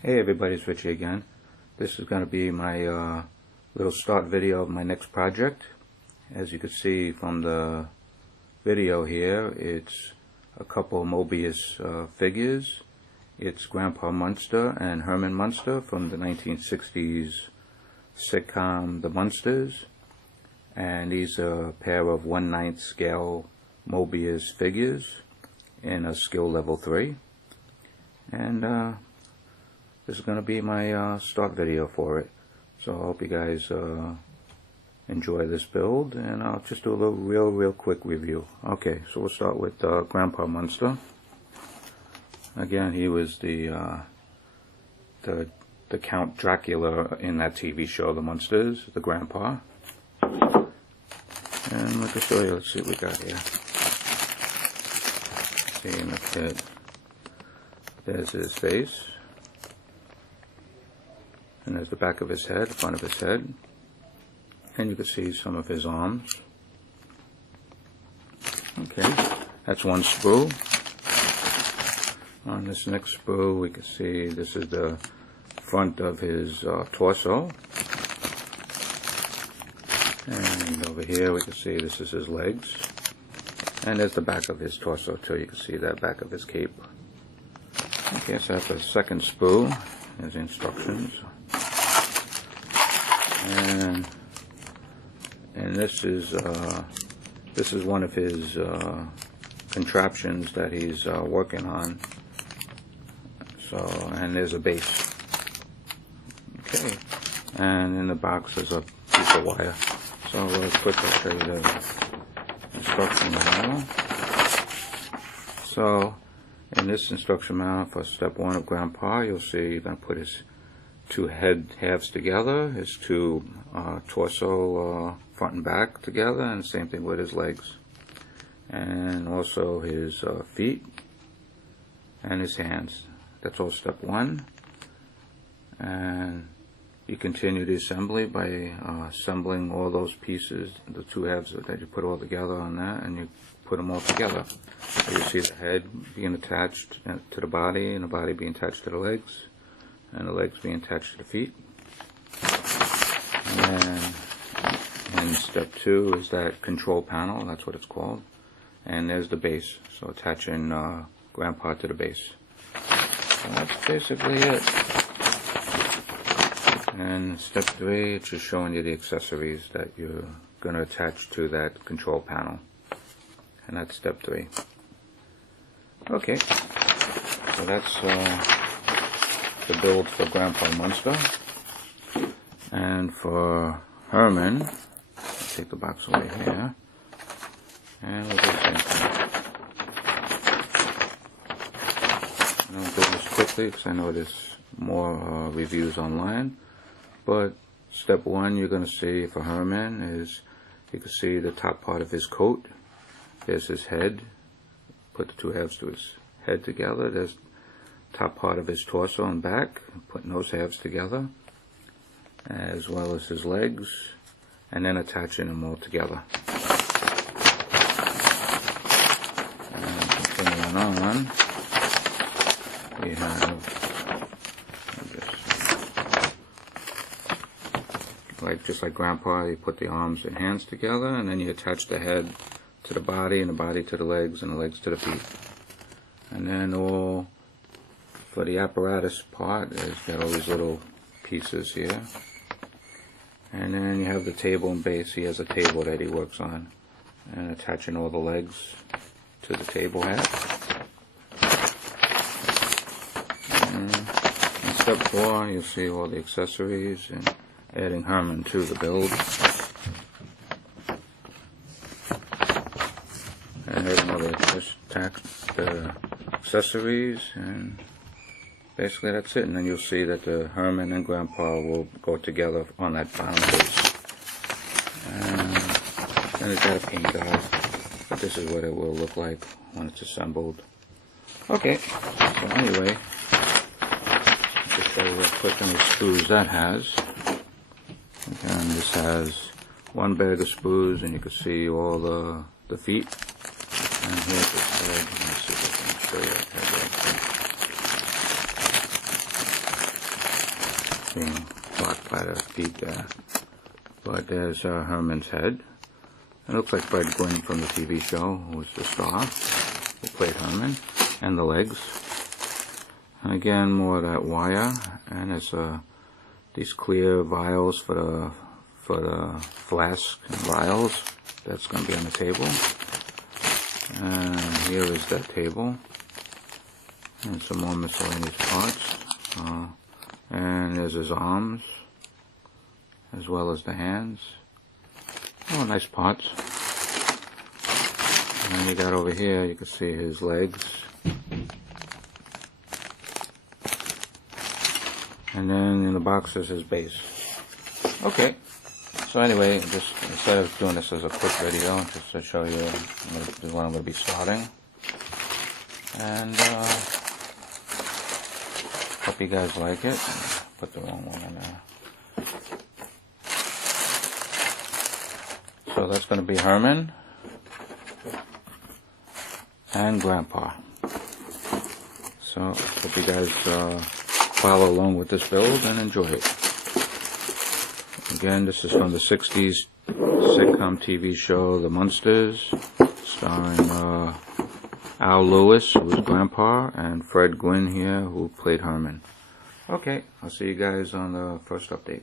Hey everybody, it's Richie again. This is going to be my little start video of my next project. As you can see from the video here, it's a couple of Moebius figures. It's Grandpa Munster and Herman Munster from the 1960s sitcom The Munsters. And these are a pair of 1/9 scale Moebius figures in a skill level 3. And this is going to be my start video for it. So I hope you guys enjoy this build, and I'll just do a little real quick review. Okay, so we'll start with Grandpa Munster. Again, he was the Count Dracula in that TV show, The Munsters, the grandpa. And let me show you, let's see what we got here. See in the kid. There's his face. And there's the back of his head, front of his head. And you can see some of his arms. Okay, that's one sprue. On this next sprue, we can see this is the front of his torso. And over here, we can see this is his legs. And there's the back of his torso, too. You can see that back of his cape. Okay, so that's the second sprue. There's the instructions. And this is one of his contraptions that he's working on. So, and there's a base. Okay, and in the box there's a piece of wire. So real quick, I'll show you the instruction manual. So, in this instruction manual for step 1 of Grandpa, you'll see you're going to put his two head halves together, his two torso front and back together, and the same thing with his legs, and also his feet and his hands. That's all step 1. And you continue the assembly by assembling all those pieces, the two halves that you put all together on that, and you put them all together. So you see the head being attached to the body, and the body being attached to the legs, and the legs being attached to the feet. And step 2 is that control panel, that's what it's called. And there's the base, so attaching Grandpa to the base. So that's basically it. And step 3, it's just showing you the accessories that you're going to attach to that control panel. And that's step 3. Okay, so that's the build for Grandpa Munster. And for Herman, I'll take the box away here, and we'll do the same thing. And I'll do this quickly because I know there's more reviews online. But step 1 you're going to see for Herman is, you can see the top part of his coat. There's his head. Put the two halves to his head together. There's top part of his torso and back, putting those halves together, as well as his legs, and then attaching them all together. And continuing on, we have just like Grandpa, you put the arms and hands together, and then you attach the head to the body, and the body to the legs, and the legs to the feet. And then all for the apparatus part, it's got all these little pieces here. And then you have the table and base. He has a table that he works on, and attaching all the legs to the table head. And in step 4, you'll see all the accessories and adding Herman to the build. And here's another the accessories, and basically that's it. And then you'll see that the Herman and Grandpa will go together on that bottom base. And then it's got a paint guide, but this is what it will look like when it's assembled. Okay, so anyway, just show you real quick how many screws that has. And this has one bag of sprues, and you can see all the feet. And here's the head. Let me see if I can show you that head right being blocked by the feet there. But there's Herman's head. It looks like Fred Gwynn from the TV show, who was the star, who played Herman, and the legs. And again, more of that wire, and there's these clear vials for the flask and vials. That's going to be on the table. And here is that table. And some more miscellaneous parts. And there's his arms, as well as the hands. Oh, nice parts. And you got over here, you can see his legs. And then in the box is his base. Okay. So anyway, just instead of doing this as a quick video, just to show you this is what I'm going to be starting. And hope you guys like it. Put the wrong one in there. So that's going to be Herman and Grandpa. So hope you guys follow along with this build and enjoy it. Again, this is from the 60s sitcom TV show The Munsters, starring Al Lewis, who was Grandpa, and Fred Gwynn here, who played Herman. Okay, I'll see you guys on the first update.